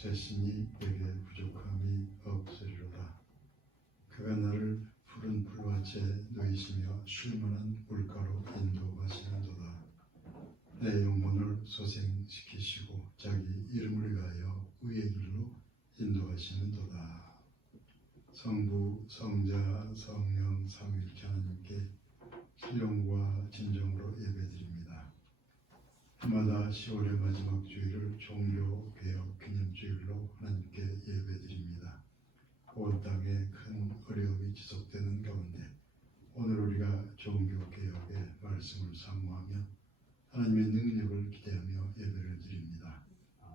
자신이 내게 부족함이 없으리로다. 그가 나를 푸른 풀밭에 누이시며 쉴만한 물가로 인도하시는도다. 내 영혼을 소생시키시고 자기 이름을 위하여 의의 길로 인도하시는도다. 성부, 성자, 성령, 삼위일체 하나님께 신령과 진정으로 예배드립니다. 해마다 10월의 마지막 주일을 종교개혁 기념주일로 하나님께 예배드립니다. 온 땅에 큰 어려움이 지속되는 가운데 오늘 우리가 종교개혁의 말씀을 사모하며 하나님의 능력을 기대하며 예배를 드립니다.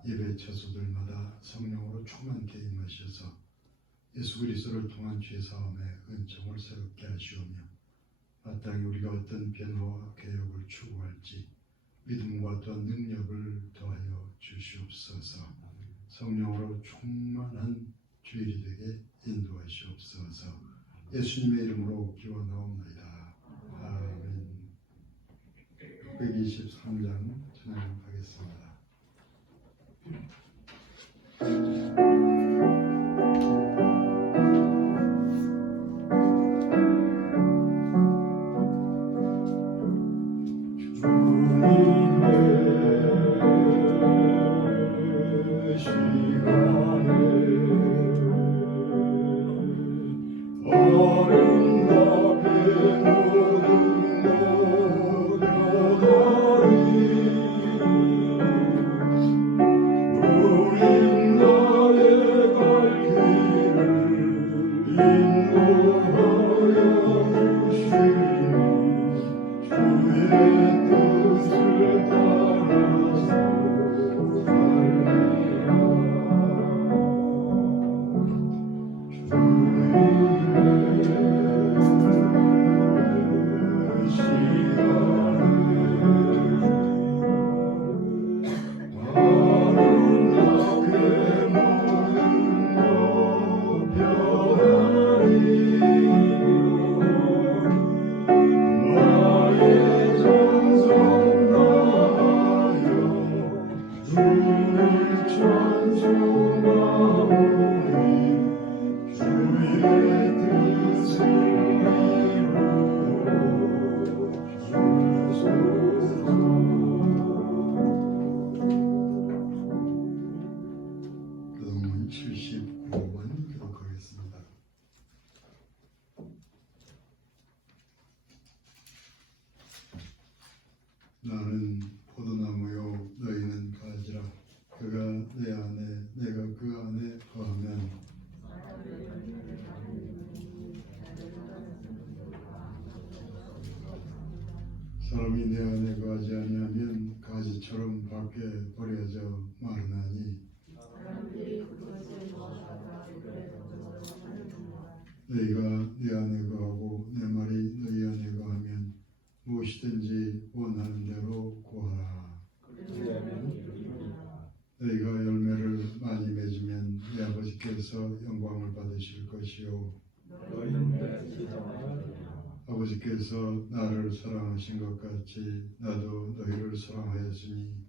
예배 처소들마다 성령으로 충만케 임하셔서 예수 그리스도를 통한 죄사함의 은총을 새롭게 하시오며 마땅히 우리가 어떤 변화와 개혁을 추구할지 믿음과 또 능력을 더하여 주시옵소서. 성령으로 충만한 주일이 되게 인도하시옵소서. 예수님의 이름으로 기원하옵나이다. 아멘. 123장 찬양하겠습니다. 나는 포도나무요 너희는 가지라. 그가 내 안에 내가 그 안에 거하면 사람이 내 안에 거하지 아니하면 가지처럼 밖에 버려져 마르나니 너희가 내 안에 거하고 내 말이 너희 안에 거하면 무엇이든지 원하는 대로 구하라. 너희가 열매를 많이 맺으면 내 아버지께서 영광을 받으실 것이요 아버지께서 나를 사랑하신 것 같이 나도 너희를 사랑하였으니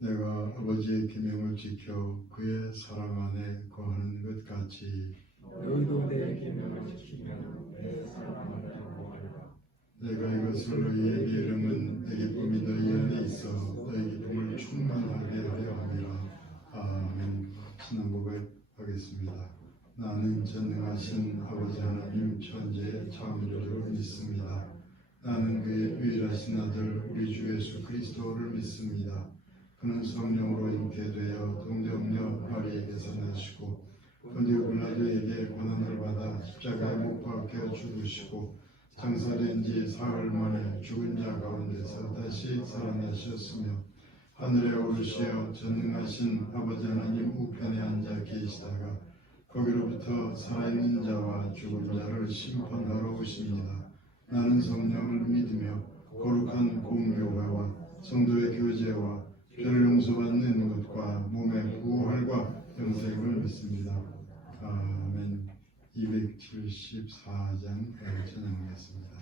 내가 아버지의 계명을 지켜 그의 사랑 안에 거하는 것 같이 너희도 내 계명을 지키면 내 사랑 안에 거하리라. 내가 이것을 너희에게 이름은 내 기쁨이 너희 안에 있어 너희 기쁨을 충만하게 하려 함이라. 아멘. 신앙 고백하겠습니다. 나는 전능하신 아버지 하나님 천지의 창조주를 믿습니다. 나는 그의 유일하신 아들 우리 주 예수 그리스도를 믿습니다. 그는 성령으로 잉태되어 동정녀 마리에게서 나시고 본디오 빌라도에게 고난을 받아 십자가에 못 박혀 죽으시고 장사된 지 사흘 만에 죽은 자 가운데서 다시 살아나셨으며 하늘에 오르시어 전능하신 아버지 하나님 우편에 앉아 계시다가 거기로부터 살아있는 자와 죽은 자를 심판하러 오십니다. 나는 성령을 믿으며 거룩한 공교회와 성도의 교제와 죄를 용서받는 것과 몸의 부활과 영생을 믿습니다. 아멘. 274장 찬양하겠습니다.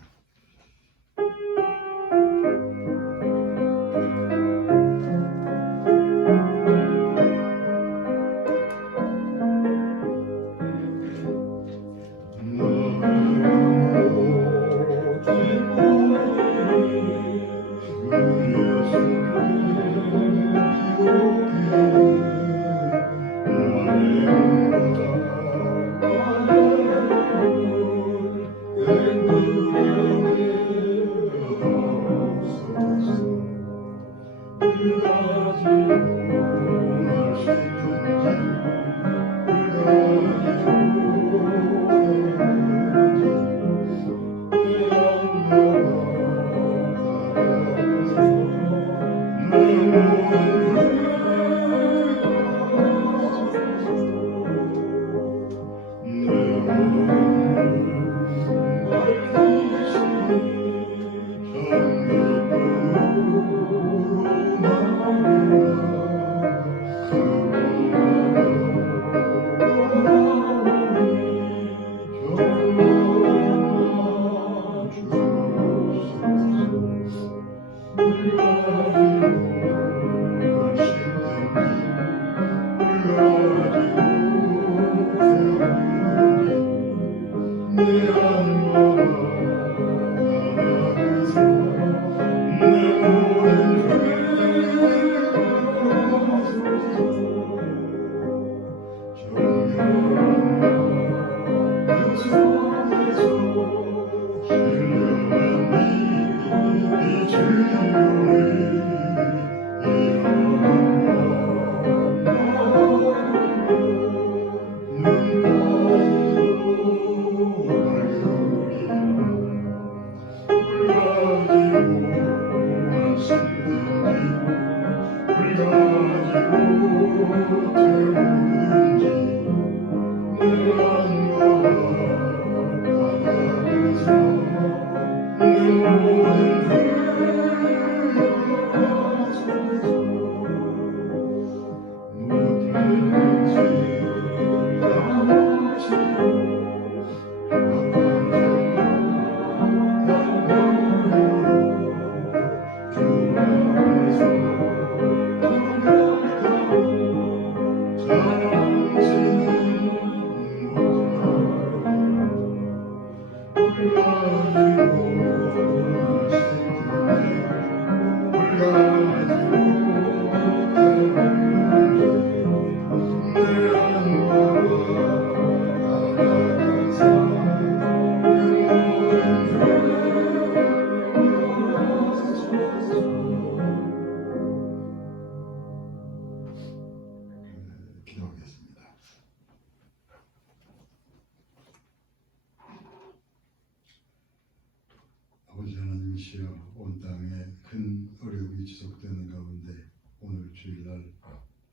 하나님이시여, 온 땅에 큰 어려움이 지속되는 가운데 오늘 주일날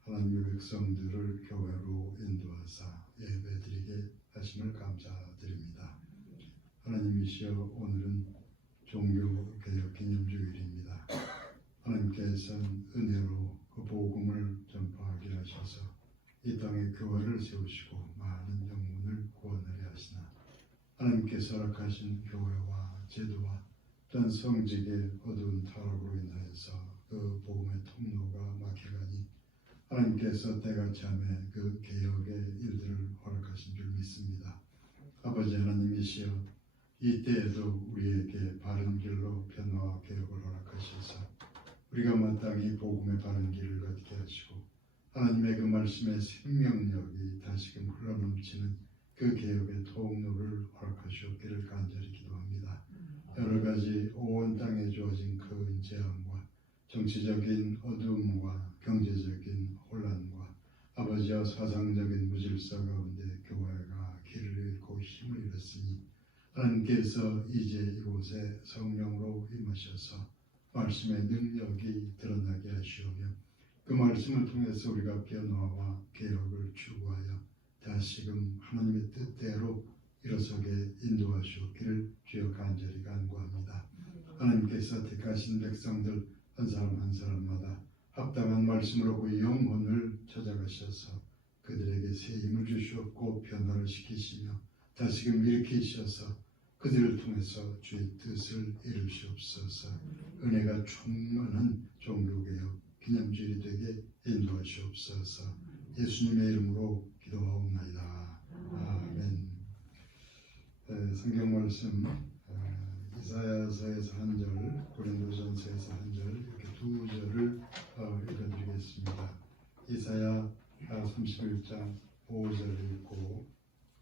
하나님의 백성들을 교회로 인도하사 예배드리게 하심을 감사드립니다. 하나님이시여, 오늘은 종교개혁 기념주일입니다. 하나님께서는 은혜로 그 복음을 전파하게 하셔서 이 땅에 교회를 세우시고 많은 영혼을 구원하게 하시나, 하나님께서 허락하신 교회와 제도와 또한 성직의 어두운 타락으로 인하여서 그 복음의 통로가 막혀가니 하나님께서 때가 참에 그 개혁의 일들을 허락하신 줄 믿습니다. 아버지 하나님이시여, 이때에도 우리에게 바른 길로 변화와 개혁을 허락하셔서 우리가 마땅히 복음의 바른 길을 걷게 하시고 하나님의 그 말씀의 생명력이 다시금 흘러넘치는 그 개혁의 통로를 허락하시옵기를 간절히 기도합니다. 여러 가지 온 땅에 주어진 큰 재앙과 정치적인 어두움과 경제적인 혼란과 아버지와 사상적인 무질서 가운데 교회가 길을 잃고 힘을 잃었으니 하나님께서 이제 이곳에 성령으로 임하셔서 말씀의 능력이 드러나게 하시오며 그 말씀을 통해서 우리가 변화와 개혁을 추구하여 다시금 하나님의 뜻대로 일어서게 인도하시옵기를 주여 간절히 간구합니다. 하나님께서 택하신 백성들 한 사람 한 사람마다 합당한 말씀으로 그 영혼을 찾아가셔서 그들에게 새 힘을 주시옵고 변화를 시키시며 다시금 일으키셔서 그들을 통해서 주의 뜻을 이루시옵소서. 은혜가 충만한 종교개혁 기념주일이 되게 인도하시옵소서. 예수님의 이름으로 기도하옵나이다. 아멘. 성경 말씀 이사야서에서 한 절, 고린도전서에서 한 절, 이렇게 두 절을 읽어드리겠습니다. 이사야 31장 5절 읽고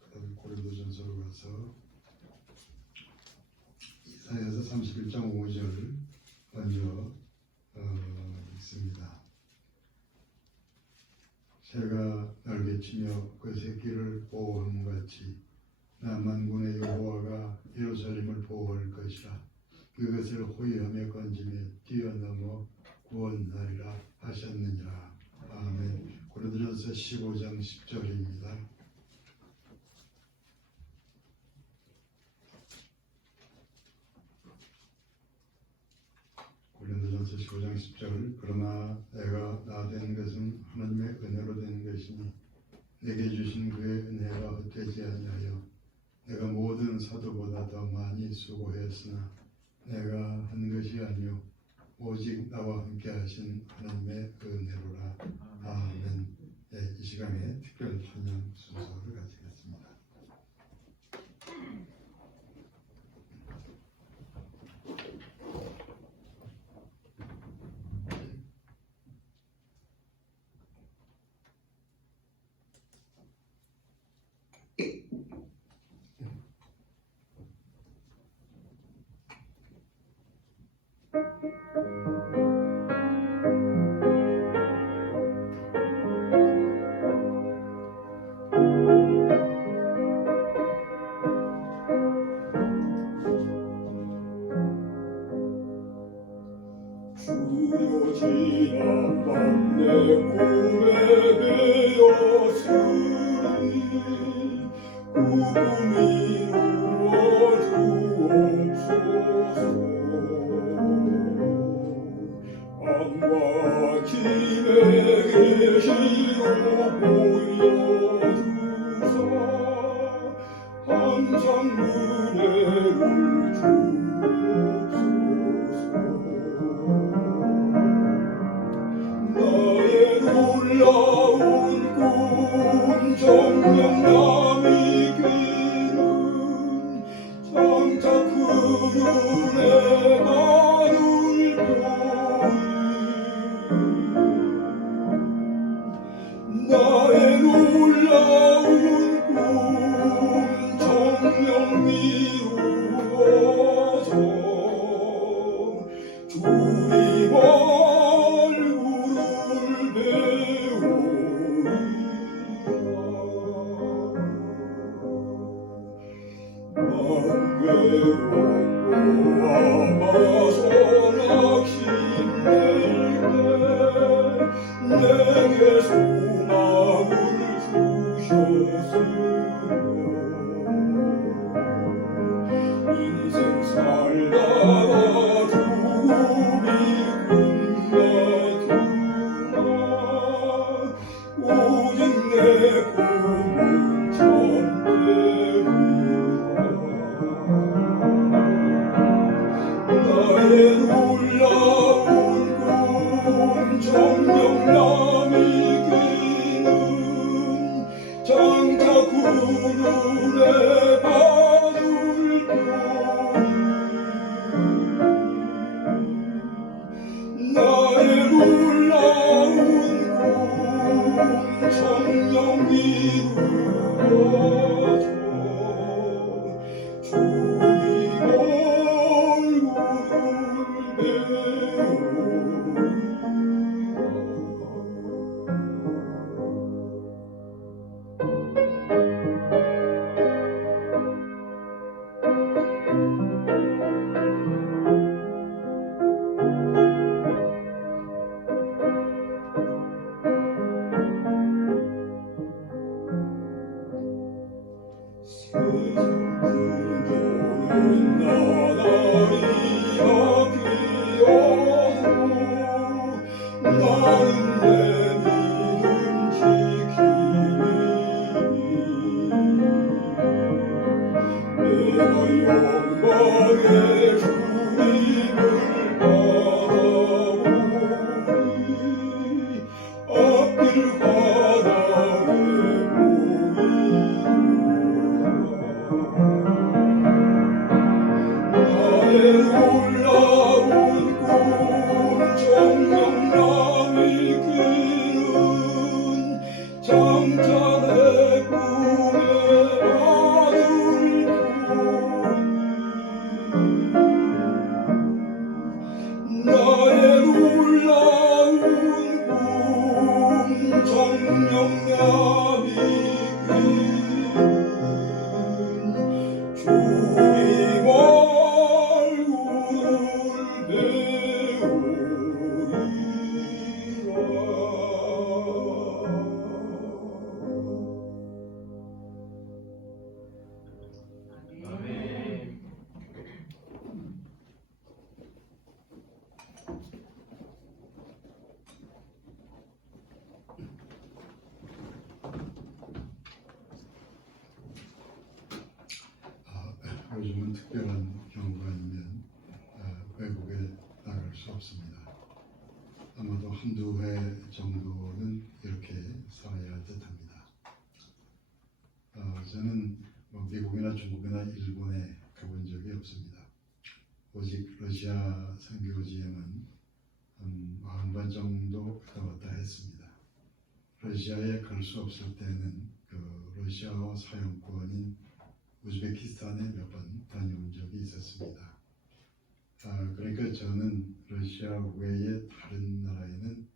그다음에 고린도전서로 가서 이사야서 31장 5절 먼저 읽습니다. 새가 날개치며 그 새끼를 보호함 같이 나 만군의 여호와가 예루살렘을 보호할 것이라. 그것을 호위하며 건지며 뛰어넘어 구원하리라 하셨느니라. 아멘. 고린도전서 15장 10절입니다. 고린도전서 15장 10절. 그러나 내가 나 된 것은 하나님의 은혜로 된 것이니 내게 주신 그의 은혜가 헛되지 아니하여 내가 모든 사도보다 더 많이 수고했으나 내가 한 것이 아니요 오직 나와 함께 하신 하나님의 은혜로라. 아멘. 네, 이 시간에 특별 찬양 순서를 가지겠습니다. 주여 지난밤 내 꿈에 되었으니 꿈이 이루어주옵소서. 밤과 김에 계시로 보여주사 한참 은혜를 주옵소서. 나의 놀라운 꿈 정녕 남이 귀는 장차 그 은혜만을 보이 나의 놀라운 꿈 정녕 이루어서 주님 얼굴을 배우리라. 난 괴롭고 모아마서 힘낼 때 내게 소망을 주셨으며 인생 살다가 죽음이 끝났으나 오직 내 꿈은 참되리라. 나의 놀라운 꿈 정령남이 끼는 장차 구름에 바늘 뿐 나의 놀라운 꿈 정령이 이루어져 주님 얼굴을 배우리라. 세상 풍요는 나날이 앞이어도 나는 내 믿음 지키리. 내가 영광의 주님을 바라보니 앞길 바다에 나의 놀라운 꿈 정령남이 끼는 장차 내 꿈의 아들 뿐 나의 놀라운 꿈 정령남이 끼는 주님 얼굴을 배우리라. 아멘. 요즘은 특별한 경우가 아니면 외국에 나갈 수 없습니다. 아마도 한두 해 정도는 이렇게 살아야 할 듯합니다. 저는 미국이나 중국이나 일본에 가본 적이 없습니다. 오직 러시아 선교지에만 40번 정도 갔다 왔다 했습니다. 러시아에 갈 수 없을 때는 그 러시아어 사용권인 우즈베키스탄에 몇 번 다녀온 적이 있었습니다. 그러니까 저는 러시아 외에 다른 나라에는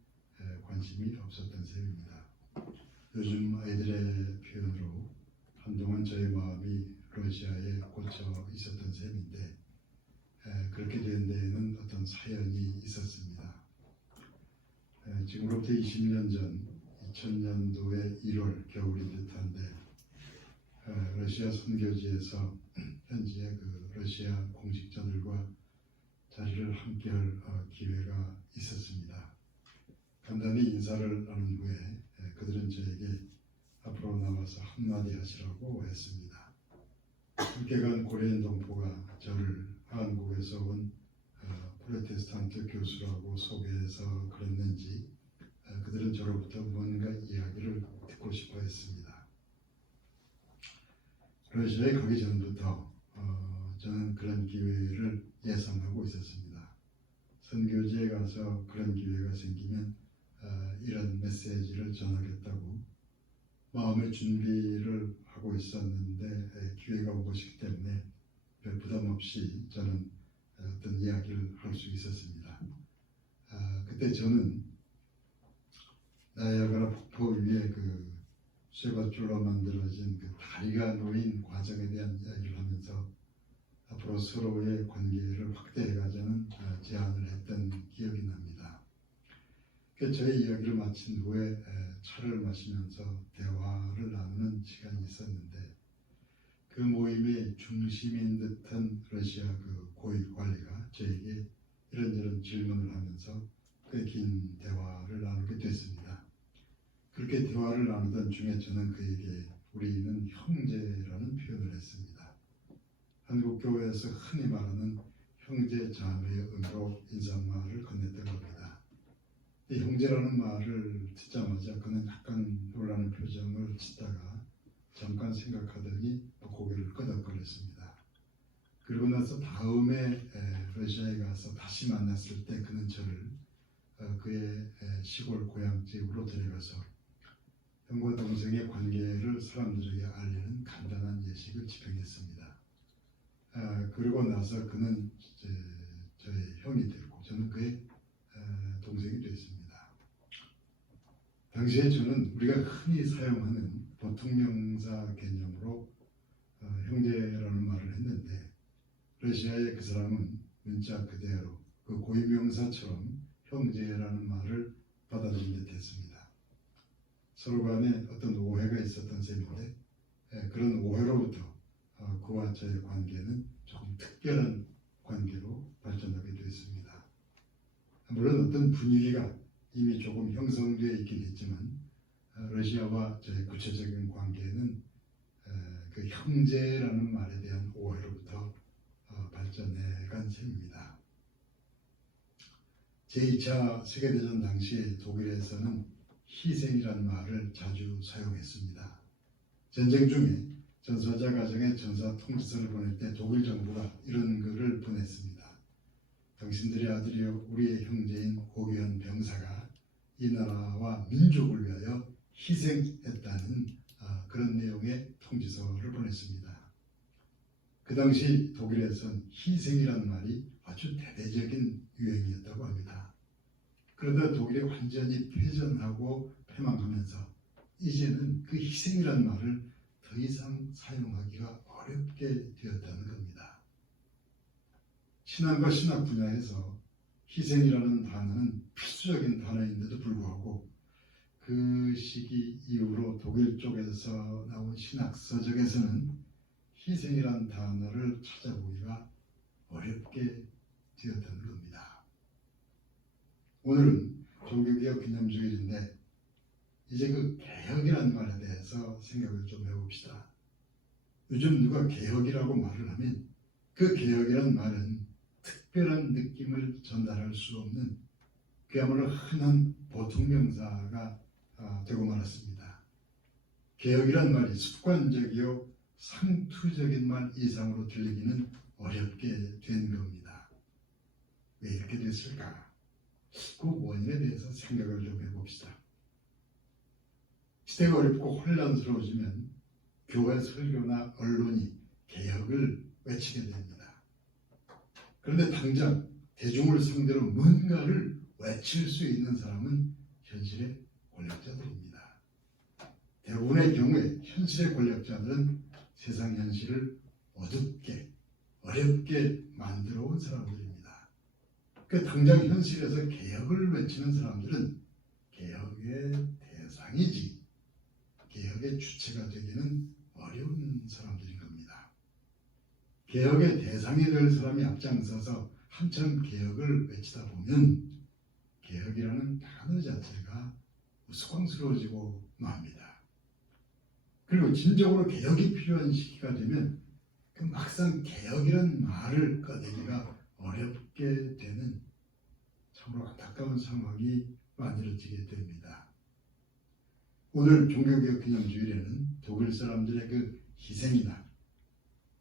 관심이 없었던 셈입니다. 요즘 아이들의 표현으로 한동안 저의 마음이 러시아에 꽂혀 있었던 셈인데 그렇게 된 데에는 어떤 사연이 있었습니다. 지금으로부터 20년 전 2000년도의 1월 겨울인 듯한데 러시아 선교지에서 현지의 그 러시아 공직자들과 자리를 함께할 기회가 있었습니다. 간단히 인사를 나눈 후에 그들은 저에게 앞으로 나와서 한마디 하시라고 했습니다. 함께 간 고려인 동포가 저를 한국에서 온 프로테스탄트 교수라고 소개해서 그랬는지 그들은 저로부터 뭔가 이야기를 듣고 싶어 했습니다. 러시아에 가기 전부터 저는 그런 기회를 예상하고 있었습니다. 선교지에 가서 그런 기회가 생기면 이런 메시지를 전하겠다고 마음의 준비를 하고 있었는데 기회가 온 것이기 때문에 별 부담 없이 저는 어떤 이야기를 할 수 있었습니다. 그때 저는 나야가라 폭포 위에 그 쇠밧줄로 만들어진 그 다리가 놓인 과정에 대한 이야기를 하면서 앞으로 서로의 관계를 확대해가자는 제안을 했던 기억이 납니다. 저희 이야기를 마친 후에 차를 마시면서 대화를 나누는 시간이 있었는데 그 모임의 중심인 듯한 러시아 그 고위 관리가 저에게 이런저런 질문을 하면서 꽤 긴 대화를 나누게 됐습니다. 그렇게 대화를 나누던 중에 저는 그에게 우리는 형제라는 표현을 했습니다. 한국 교회에서 흔히 말하는 형제 자매의 의미로 인사말을 건넸던 겁니다. 이 형제라는 말을 듣자마자 그는 약간 놀라는 표정을 짓다가 잠깐 생각하더니 고개를 끄덕거렸습니다. 그러고 나서 다음에 러시아에 가서 다시 만났을 때 그는 저를 그의 시골 고향집으로 데려가서 형과 동생의 관계를 사람들에게 알리는 간단한 예식을 집행했습니다. 그러고 나서 그는 저의 형이 되고 저는 그의 동생이 됐습니다. 당시에 저는 우리가 흔히 사용하는 보통명사 개념으로 형제라는 말을 했는데 러시아의 그 사람은 문자 그대로 그 고유명사처럼 형제라는 말을 받아들인 듯 했습니다. 서로 간에 어떤 오해가 있었던 셈인데 그런 오해로부터 그와 저의 관계는 조금 특별한 관계로 발전하게 됐습니다. 물론 어떤 분위기가 이미 조금 형성되어 있긴 했지만 러시아와 저의 구체적인 관계는 그 형제라는 말에 대한 오해로부터 발전해 간 셈입니다. 제2차 세계대전 당시에 독일에서는 희생이라는 말을 자주 사용했습니다. 전쟁 중에 전사자 가정에 전사 통지서를 보낼 때 독일 정부가 이런 글을 보냈습니다. 당신들의 아들이여 우리의 형제인 고귀한 병사가 이 나라와 민족을 위하여 희생했다는 그런 내용의 통지서를 보냈습니다. 그 당시 독일에선 희생이라는 말이 아주 대대적인 유행이었다고 합니다. 그러다 독일이 완전히 패전하고 패망하면서 이제는 그 희생이라는 말을 더 이상 사용하기가 어렵게 되었다는 겁니다. 신앙과 신학 분야에서 희생이라는 단어는 필수적인 단어인데도 불구하고 그 시기 이후로 독일 쪽에서 나온 신학 서적에서는 희생이라는 단어를 찾아보기가 어렵게 되었다는 겁니다. 오늘은 종교개혁 기념주일인데 이제 그 개혁이라는 말에 대해서 생각을 좀 해봅시다. 요즘 누가 개혁이라고 말을 하면 그 개혁이라는 말은 특별한 느낌을 전달할 수 없는 그야말로 흔한 보통명사가 되고 말았습니다. 개혁이란 말이 습관적이요 상투적인 말 이상으로 들리기는 어렵게 된 겁니다. 왜 이렇게 됐을까? 그 원인에 대해서 생각을 좀 해봅시다. 시대가 어렵고 혼란스러워지면 교회 설교나 언론이 개혁을 외치게 됩니다. 그런데 당장 대중을 상대로 뭔가를 외칠 수 있는 사람은 현실의 권력자들입니다. 대부분의 경우에 현실의 권력자들은 세상 현실을 어둡게 어렵게 만들어 온 사람들입니다. 그 당장 현실에서 개혁을 외치는 사람들은 개혁의 대상이지 개혁의 주체가 되기는 어려운 사람들인 겁니다. 개혁의 대상이 될 사람이 앞장서서 한참 개혁을 외치다 보면 개혁이라는 단어 자체가 우스꽝스러워지고 맙니다. 그리고 진정으로 개혁이 필요한 시기가 되면 그 막상 개혁이라는 말을 꺼내기가 어렵게 되는 참으로 안타까운 상황이 만들어지게 됩니다. 오늘 종교개혁 기념주일에는 독일 사람들의 그 희생이나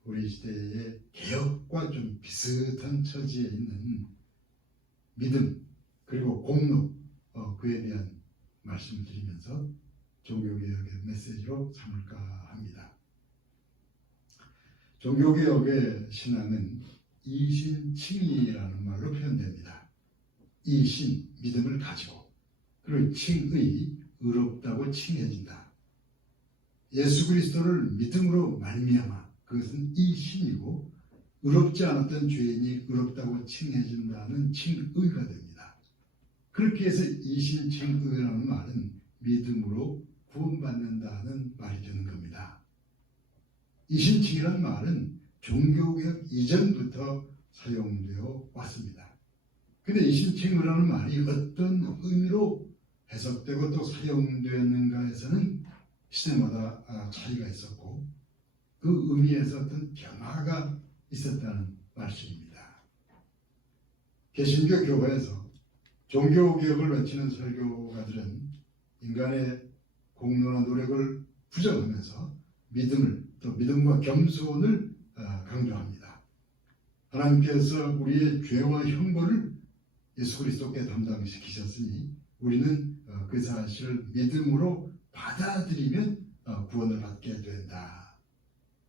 우리 시대의 개혁과 좀 비슷한 처지에 있는 믿음 그리고 공로 그에 대한 말씀을 드리면서 종교개혁의 메시지로 삼을까 합니다. 종교개혁의 신앙은 이신칭의라는 말로 표현됩니다. 이신, 믿음을 가지고 그리고 칭의, 의롭다고 칭해진다. 예수 그리스도를 믿음으로 말미암아 그것은 이신이고 의롭지 않았던 죄인이 의롭다고 칭해진다는 칭의가 됩니다. 그렇게 해서 이신칭의라는 말은 믿음으로 구원받는다는 말이 되는 겁니다. 이신칭이라는 말은 종교개혁 이전부터 사용되어 왔습니다. 근데 이신칭의라는 말이 어떤 의미로 해석되고 또 사용되었는가에서는 시대마다 차이가 있었고 그 의미에서 어떤 변화가 있었다는 말씀입니다. 개신교 교회에서 종교개혁을 외치는 설교가들은 인간의 공로나 노력을 부정하면서 믿음을 또 믿음과 겸손을 강조합니다. 하나님께서 우리의 죄와 형벌을 예수 그리스도께 담당시키셨으니 우리는 그 사실을 믿음으로 받아들이면 구원을 받게 된다.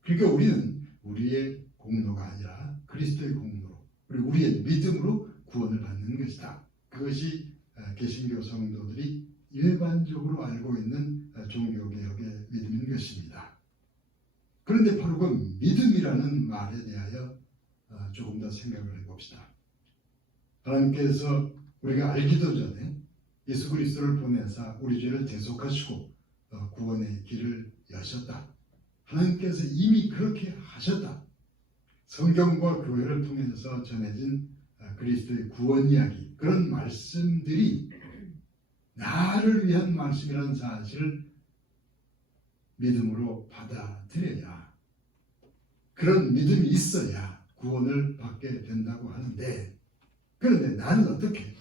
그러니까 우리는 우리의 공로가 아니라 그리스도의 공로로 그리고 우리의 믿음으로 구원을 받는 것이다. 그것이 개신교 성도들이 일반적으로 알고 있는 종교개혁의 믿음인 것입니다. 그런데 바로 그 믿음이라는 말에 대하여 조금 더 생각을 해봅시다. 하나님께서 우리가 알기도 전에 예수 그리스도를 보내사 우리 죄를 대속하시고 구원의 길을 여셨다. 하나님께서 이미 그렇게 하셨다. 성경과 교회를 통해서 전해진 그리스도의 구원 이야기, 그런 말씀들이 나를 위한 말씀이라는 사실을 믿음으로 받아들여야, 그런 믿음이 있어야 구원을 받게 된다고 하는데, 그런데 나는 어떻게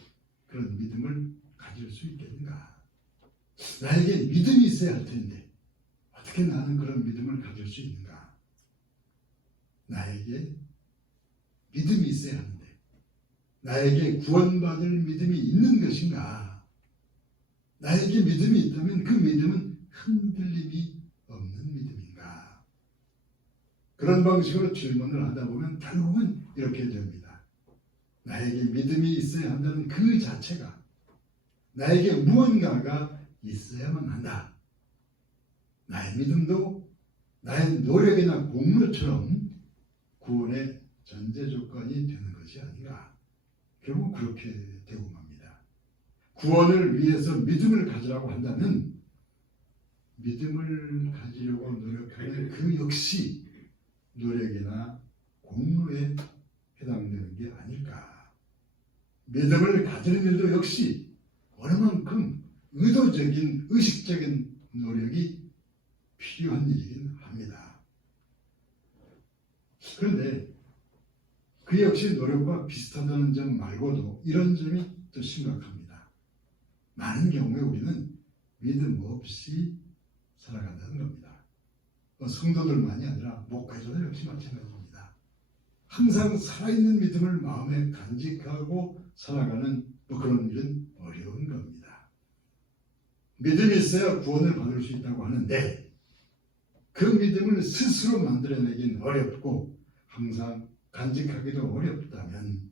그런 믿음을 가질 수 있겠는가? 나에게 믿음이 있어야 할 텐데 어떻게 나는 그런 믿음을 가질 수 있는가? 나에게 믿음이 있어야 하는데 나에게 구원받을 믿음이 있는 것인가? 나에게 믿음이 있다면 그 믿음은 흔들림이 없는 믿음인가? 그런 방식으로 질문을 하다 보면 결국은 이렇게 됩니다. 나에게 믿음이 있어야 한다는 그 자체가 나에게 무언가가 있어야만 한다. 나의 믿음도 나의 노력이나 공로처럼 구원의 전제 조건이 되는 것이 아닌가. 결국 그렇게 되고 맙니다. 구원을 위해서 믿음을 가지라고 한다면 믿음을 가지려고 노력하는 그 역시 노력이나 공로에 해당되는 게 아닐까. 믿음을 가지는 일도 역시 어느 만큼 의도적인 의식적인 노력이 필요한 일이긴 합니다. 그런데 그 역시 노력과 비슷하다는 점 말고도 이런 점이 또 심각합니다. 많은 경우에 우리는 믿음 없이 살아간다는 겁니다. 성도들만이 아니라 목회자들 역시 마찬가지입니다. 항상 살아있는 믿음을 마음에 간직하고 살아가는 그런 일은 어려운 겁니다. 믿음이 있어야 구원을 받을 수 있다고 하는데 그 믿음을 스스로 만들어내긴 어렵고 항상 간직하기도 어렵다면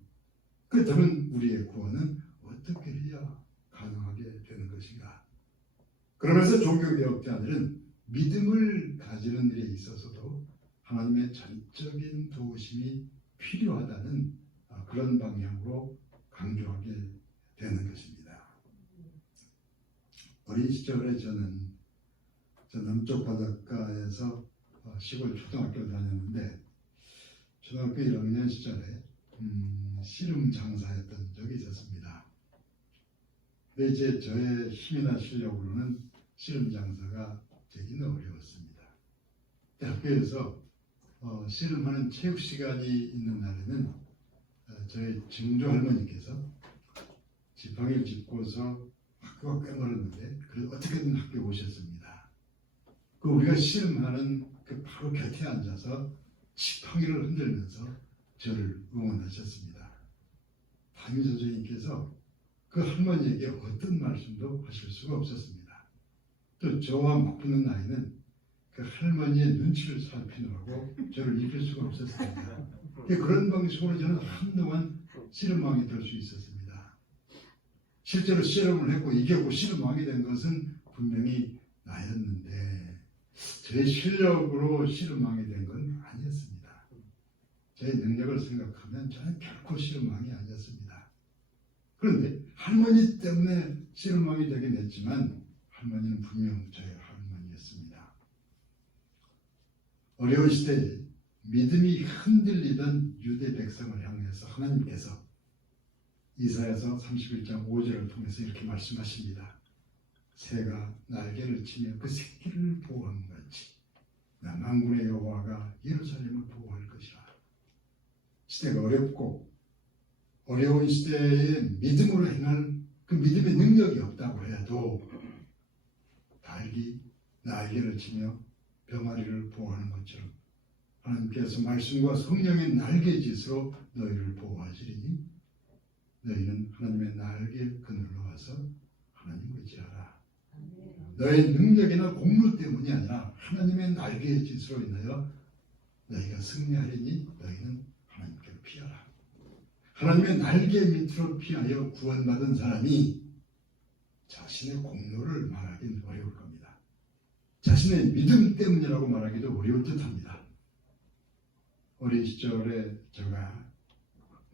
그렇다면 우리의 구원은 어떻게 해야 가능하게 되는 것인가? 그러면서 종교개혁자들은 믿음을 가지는 일에 있어서도 하나님의 전적인 도우심이 필요하다는 그런 방향으로 강조하게 되는 것입니다. 어린 시절에 저는 남쪽 바닷가에서 시골 초등학교를 다녔는데 초등학교 1학년 시절에 씨름 장사했던 적이 있었습니다. 근데 이제 저의 힘이나 실력으로는 씨름 장사가 되기는 어려웠습니다. 학교에서 씨름하는 체육 시간이 있는 날에는 저희 증조 할머니께서 지팡이를 짚고서 학교가 꽤 멀었는데 그래도 어떻게든 학교에 오셨습니다. 그 우리가 씨름하는 그 바로 곁에 앉아서 지팡이를 흔들면서 저를 응원하셨습니다. 담임 선생님께서 그 할머니에게 어떤 말씀도 하실 수가 없었습니다. 또 저와 맞붙는 나이는 그 할머니의 눈치를 살피느라고 저를 이길 수가 없었습니다. 그런 방식으로 저는 한동안 씨름왕이 될 수 있었습니다. 실제로 씨름을 했고 이겼고 씨름왕이 된 것은 분명히 나였는데 제 실력으로 씨름왕이 된 건 아니었습니다. 제 능력을 생각하면 저는 결코 실험왕이 아니었습니다. 그런데 할머니 때문에 실험왕이 되긴 했지만 할머니는 분명 저의 할머니였습니다. 어려운 시대에 믿음이 흔들리던 유대 백성을 향해서 하나님께서 이사야서 31장 5절을 통해서 이렇게 말씀하십니다. 새가 날개를 치며 그 새끼를 보호한 같이 나 만군의 여호와가 예루살렘을 보호할 것이라. 시대가 어렵고 어려운 시대에 믿음으로 행할 그 믿음의 능력이 없다고 해도 날개를 치며 병아리를 보호하는 것처럼 하나님께서 말씀과 성령의 날개짓으로 너희를 보호하시리니 너희는 하나님의 날개 그늘로 와서 하나님 의지하라. 너의 능력이나 공로 때문이 아니라 하나님의 날개의 짓으로 인하여 너희가 승리하리니 너희는 하나님께로 피하라. 하나님의 날개 밑으로 피하여 구원받은 사람이 자신의 공로를 말하기는 어려울 겁니다. 자신의 믿음 때문이라고 말하기도 어려울 듯합니다. 어린 시절에 제가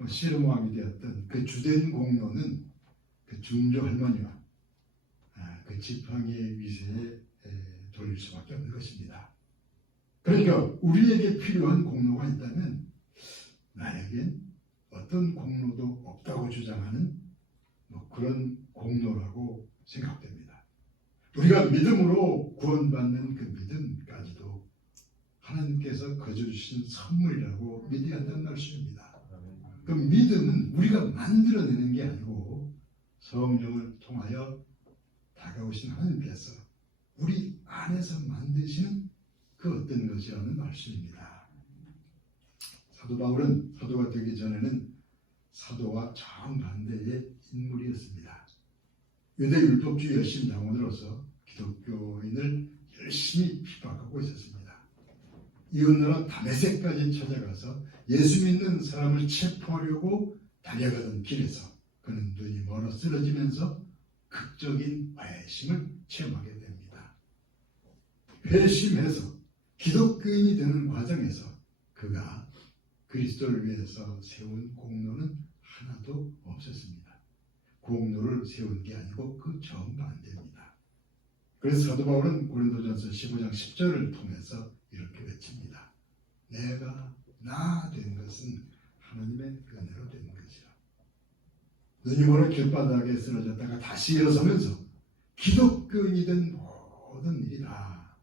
씨름왕이 되었던 그 주된 공로는 그 중조 할머니와 그 지팡이의 위세에 돌릴 수밖에 없는 것입니다. 그러니까 우리에게 필요한 공로가 있다면 나에겐 어떤 공로도 없다고 주장하는 그런 공로라고 생각됩니다. 우리가 믿음으로 구원받는 그 믿음까지도 하나님께서 거저주신 선물이라고 믿어야 한다는 말씀입니다. 그 믿음은 우리가 만들어내는 게 아니고 성령을 통하여 다가오신 하나님께서 우리 안에서 만드시는 그 어떤 것이라는 말씀입니다. 사도 바울은 사도가 되기 전에는 사도와 정반대의 인물이었습니다. 유대 율법주의 열심 당원으로서 기독교인을 열심히 핍박하고 있었습니다. 이웃나라 다메섹까지 찾아가서 예수 믿는 사람을 체포하려고 달려가던 길에서 그는 눈이 멀어 쓰러지면서 극적인 회심을 체험하게 됩니다. 회심해서 기독교인이 되는 과정에서 그가 그리스도를 위해서 세운 공로는 하나도 없었습니다. 공로를 세운 게 아니고 그 정반대입니다. 그래서 사도 바울은 고린도전서 15장 10절을 통해서 이렇게 외칩니다. 내가 나 된 것은 하나님의 은혜로 된 것이라. 눈이 멀어 길바닥에 쓰러졌다가 다시 일어서면서 기독교인이 된 모든 일이라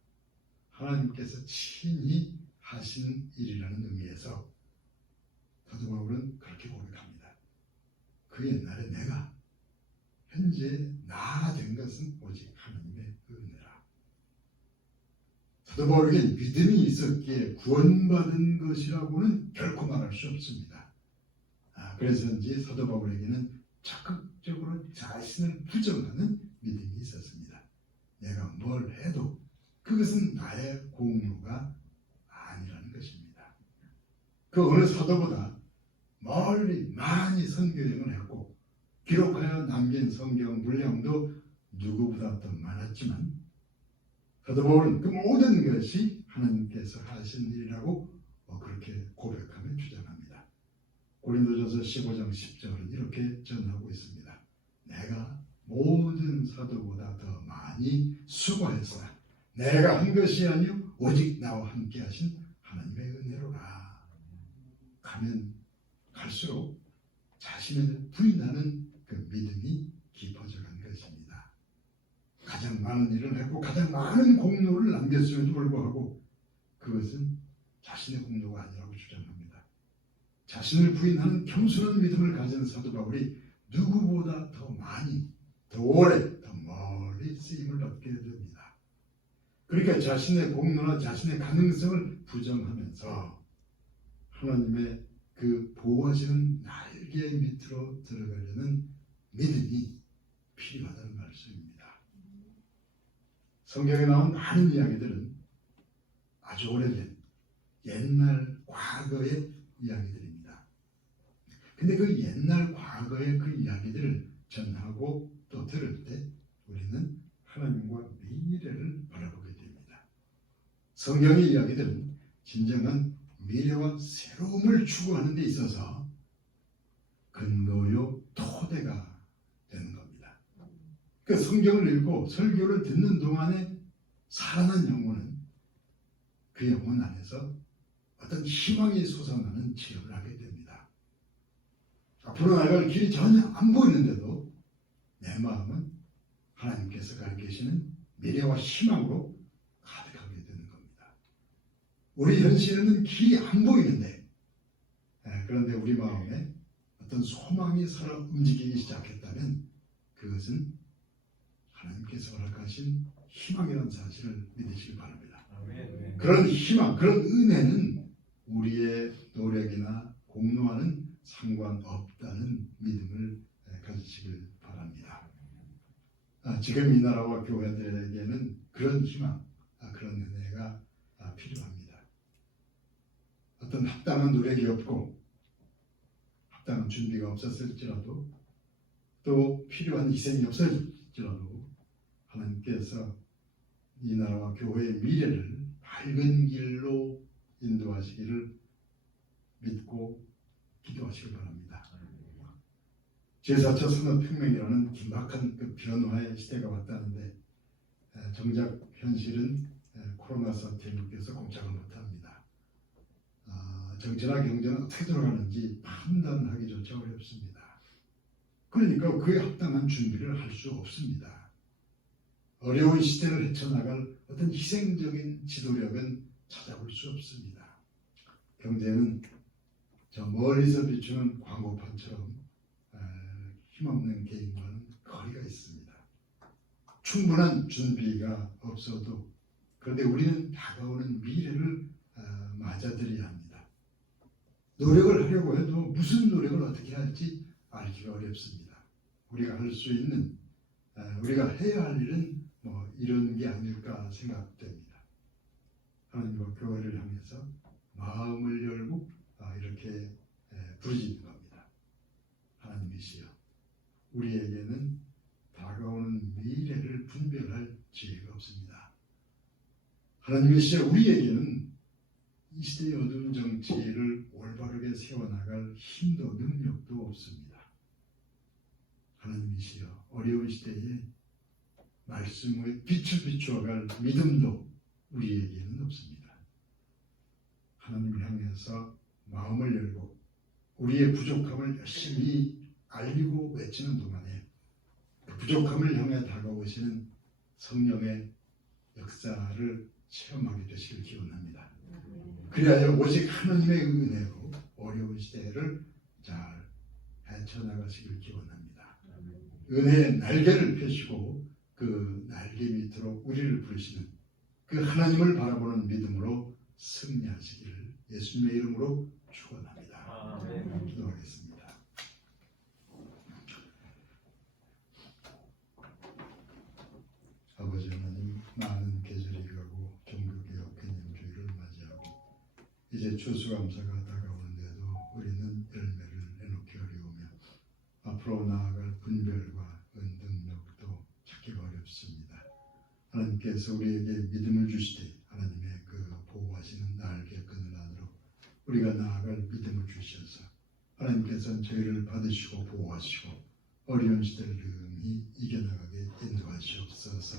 하나님께서 친히 하신 일이라는 의미에서 사도 바울은 그렇게 고백합니다. 그 옛날에 내가 현재 나 된 것은 오직 하나님의 은혜라. 사도 바울에게 믿음이 있었기에 구원받은 것이라고는 결코 말할 수 없습니다. 그래서인지 사도 바울에게는 적극적으로 자신을 부정하는 믿음이 있었습니다. 내가 뭘 해도 그것은 나의 공로가 아니라는 것입니다. 그 어느 사도보다 멀리 많이 선교여행을 했고 기록하여 남긴 성경 분량도 누구보다 더 많았지만 사도 바울은 그 모든 것이 하나님께서 하신 일이라고 그렇게 고백하며 주장합니다. 고린도전서 15장 10절은 이렇게 전하고 있습니다. 내가 모든 사도보다 더 많이 수고했으나 내가 한 것이 아니요 오직 나와 함께 하신 하나님의 은혜로라. 가면 갈수록 자신을 부인하는 그 믿음이 깊어져 간 것입니다. 가장 많은 일을 했고 가장 많은 공로를 남겼음에도 불구하고 그것은 자신의 공로가 아니라고 주장합니다. 자신을 부인하는 겸손한 믿음을 가진 사도 바울이 누구보다 더 많이, 더 오래, 더 멀리 쓰임을 받게 됩니다. 그러니까 자신의 공로나 자신의 가능성을 부정하면서 하나님의 그 보호하시는 날개 밑으로 들어가려는 믿음이 필요하다는 말씀입니다. 성경에 나온 많은 이야기들은 아주 오래된 옛날 과거의 이야기들입니다. 근데 그 옛날 과거의 그 이야기들을 전하고 또 들을 때 우리는 하나님과 미래를 바라보게 됩니다. 성경의 이야기들은 진정한 미래와 새로움을 추구하는 데 있어서 근거요 토대가 되는 겁니다. 그 성경을 읽고 설교를 듣는 동안에 살아난 영혼은 그 영혼 안에서 어떤 희망이 솟아나는 체험을 하게 됩니다. 앞으로 나아갈 길이 전혀 안 보이는데도 내 마음은 하나님께서 가르치시는 미래와 희망으로 가득하게 되는 겁니다. 우리 현실에는 길이 안 보이는데 그런데 우리 마음에 어떤 소망이 살아 움직이기 시작했다면 그것은 하나님께서 허락하신 희망이라는 사실을 믿으시기 바랍니다. 아멘. 그런 희망, 그런 은혜는 우리의 노력이나 공로와는 상관없다는 믿음을 가지시길 바랍니다. 지금 이 나라와 교회들에게는 그런 희망, 그런 은혜가 필요합니다. 어떤 합당한 노력이 없고 합당한 준비가 없었을지라도 또 필요한 희생이 없었을지라도 하나님께서 이 나라와 교회의 미래를 밝은 길로 인도하시기를 믿고 기도하시기 바랍니다. 제4차 산업혁명이라는 긴박한 그 변화의 시대가 왔다는데 정작 현실은 코로나 사태를 느껴서 꼼짝을 못합니다. 정치나 경제는 어떻게 돌아가는지 판단하기조차 어렵습니다. 그러니까 그에 합당한 준비를 할 수 없습니다. 어려운 시대를 헤쳐나갈 어떤 희생적인 지도력은 찾아볼 수 없습니다. 경제는 저 멀리서 비추는 광고판처럼 힘없는 개인과는 거리가 있습니다. 충분한 준비가 없어도 그런데 우리는 다가오는 미래를 맞아들여야 합니다. 노력을 하려고 해도 무슨 노력을 어떻게 할지 알기가 어렵습니다. 우리가 할 수 있는 우리가 해야 할 일은 이런 게 아닐까 생각됩니다. 하나님과 교회를 향해서 마음을 열고 이렇게 부르짖는 겁니다. 하나님이시여, 우리에게는 다가오는 미래를 분별할 지혜가 없습니다. 하나님이시여, 우리에게는 이 시대의 어두운 정치를 올바르게 세워나갈 힘도 능력도 없습니다. 하나님이시여, 어려운 시대에 말씀의 빛을 비추어갈 믿음도 우리에게는 없습니다. 하나님을 향해서 마음을 열고 우리의 부족함을 열심히 알리고 외치는 동안에 그 부족함을 향해 다가오시는 성령의 역사를 체험하게 되시길 기원합니다. 그리하여 오직 하나님의 은혜로 어려운 시대를 잘 헤쳐나가시길 기원합니다. 은혜의 날개를 펴시고 그 날개 밑으로 우리를 부르시는 그 하나님을 바라보는 믿음으로 승리하시기를 예수님의 이름으로 축원합니다. 기도하겠습니다. 아버지 하나님, 많은 계절이 가고 종교개혁 개념주의를 맞이하고 이제 추수감사가 다가오는데도 우리는 열매를 내놓기 어려우며 앞으로 나아갈 분별과 능력도 찾기가 어렵습니다. 하나님께서 우리에게 믿음을 주시되 하나님의 그 보호하시는 날개끈을 안으로 우리가 나아갈 믿음을 주셔서 하나님께서는 저희를 받으시고 보호하시고 어려운 시대를 능히 이겨나가게 인도하시옵소서.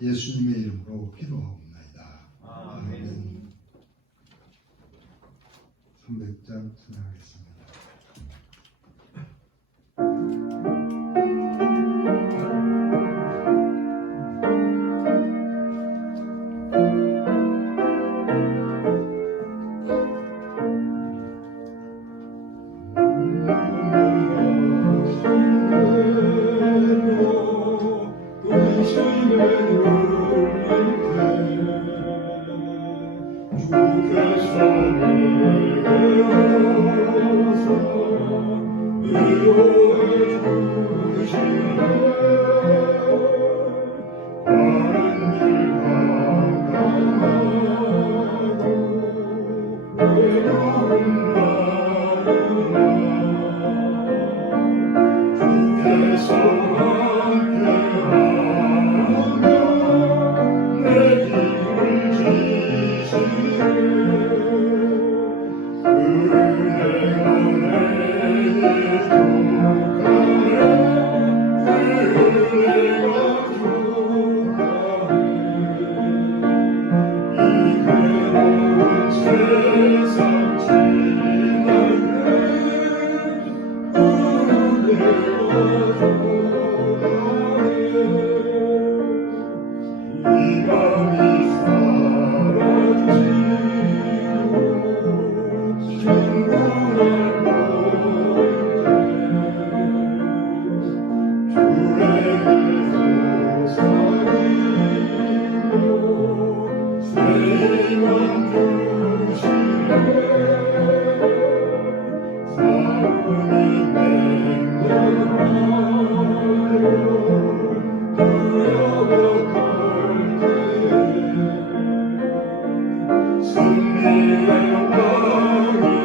예수님의 이름으로 기도하옵나이다. 아멘. 300장 진행하겠습니다. 이 밤이 사라지고 친구를 주에게서 사귀며 새만 주시네 사랑이 맹렬하여 두려워할 때에 승리의 왕이 되신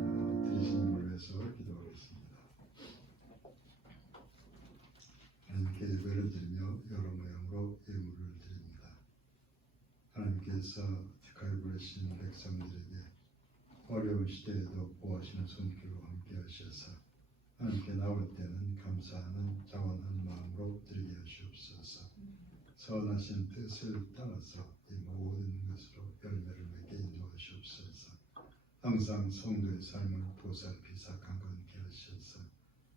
주는 들으시는 걸로 해서 기도하겠습니다. 하나님께 예배를 드리며 여러 모양으로 예물을 드립니다. 하나님께서 택하여 부르신 백성들에게 어려운 시대에도 보호하시는 손길로 함께 하셔서 하나님께 나올 때는 감사하는 자원한 마음으로 드리게 하시옵소서. 선하신 뜻을 따라서 이 모든 것으로 열매를 맺게 인도하시옵소서. 항상 성도의 삶을 보살피사 강건케 하셔서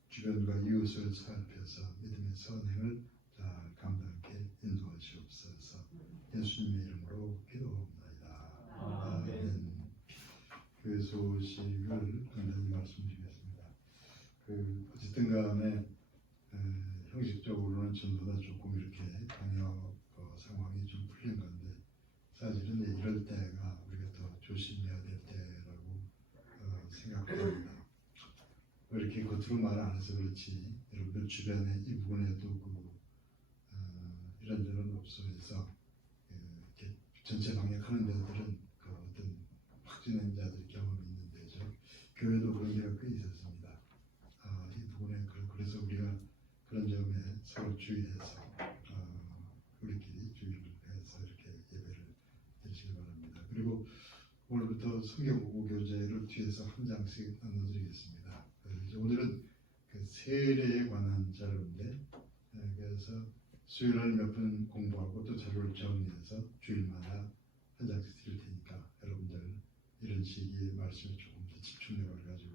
주변과 이웃을 살펴서 믿음의 선행을 잘 감당케 인도하시옵소서. 예수님의 이름으로 기도합니다. 아멘. 그 소식을 간단히 말씀드리겠습니다. 어쨌든 간에 형식적으로는 전보다 조금 이렇게 방역 상황이 좀 풀린 건데 사실은 이럴 때가 우리가 더 조심해야 될 때라고 생각합니다. 이렇게 겉으로 말 안 해서 그렇지 여러분들 주변에 이 부분에도 이런저런 업소에서 이렇게 전체 방역하는 데들은 어떤 확진자들 경험이 있는 데죠. 교회도 그런 데가 꽤 있었습니다. 이 부분에 그래서 우리가 그런 점에 서로 주의해서 우리끼리 주의를 해서 이렇게 예배를 드리시기 바랍니다. 그리고 오늘부터 성경 보고 교재를 뒤에서 한 장씩 나눠드리겠습니다. 오늘은 그 세례에 관한 자료인데 그래서 수요일날 몇 분 공부하고 또 자료를 정리해서 주일마다 한 장씩 드릴 테니까 여러분들 이런 시기에 말씀에 조금 더 집중력을 가지고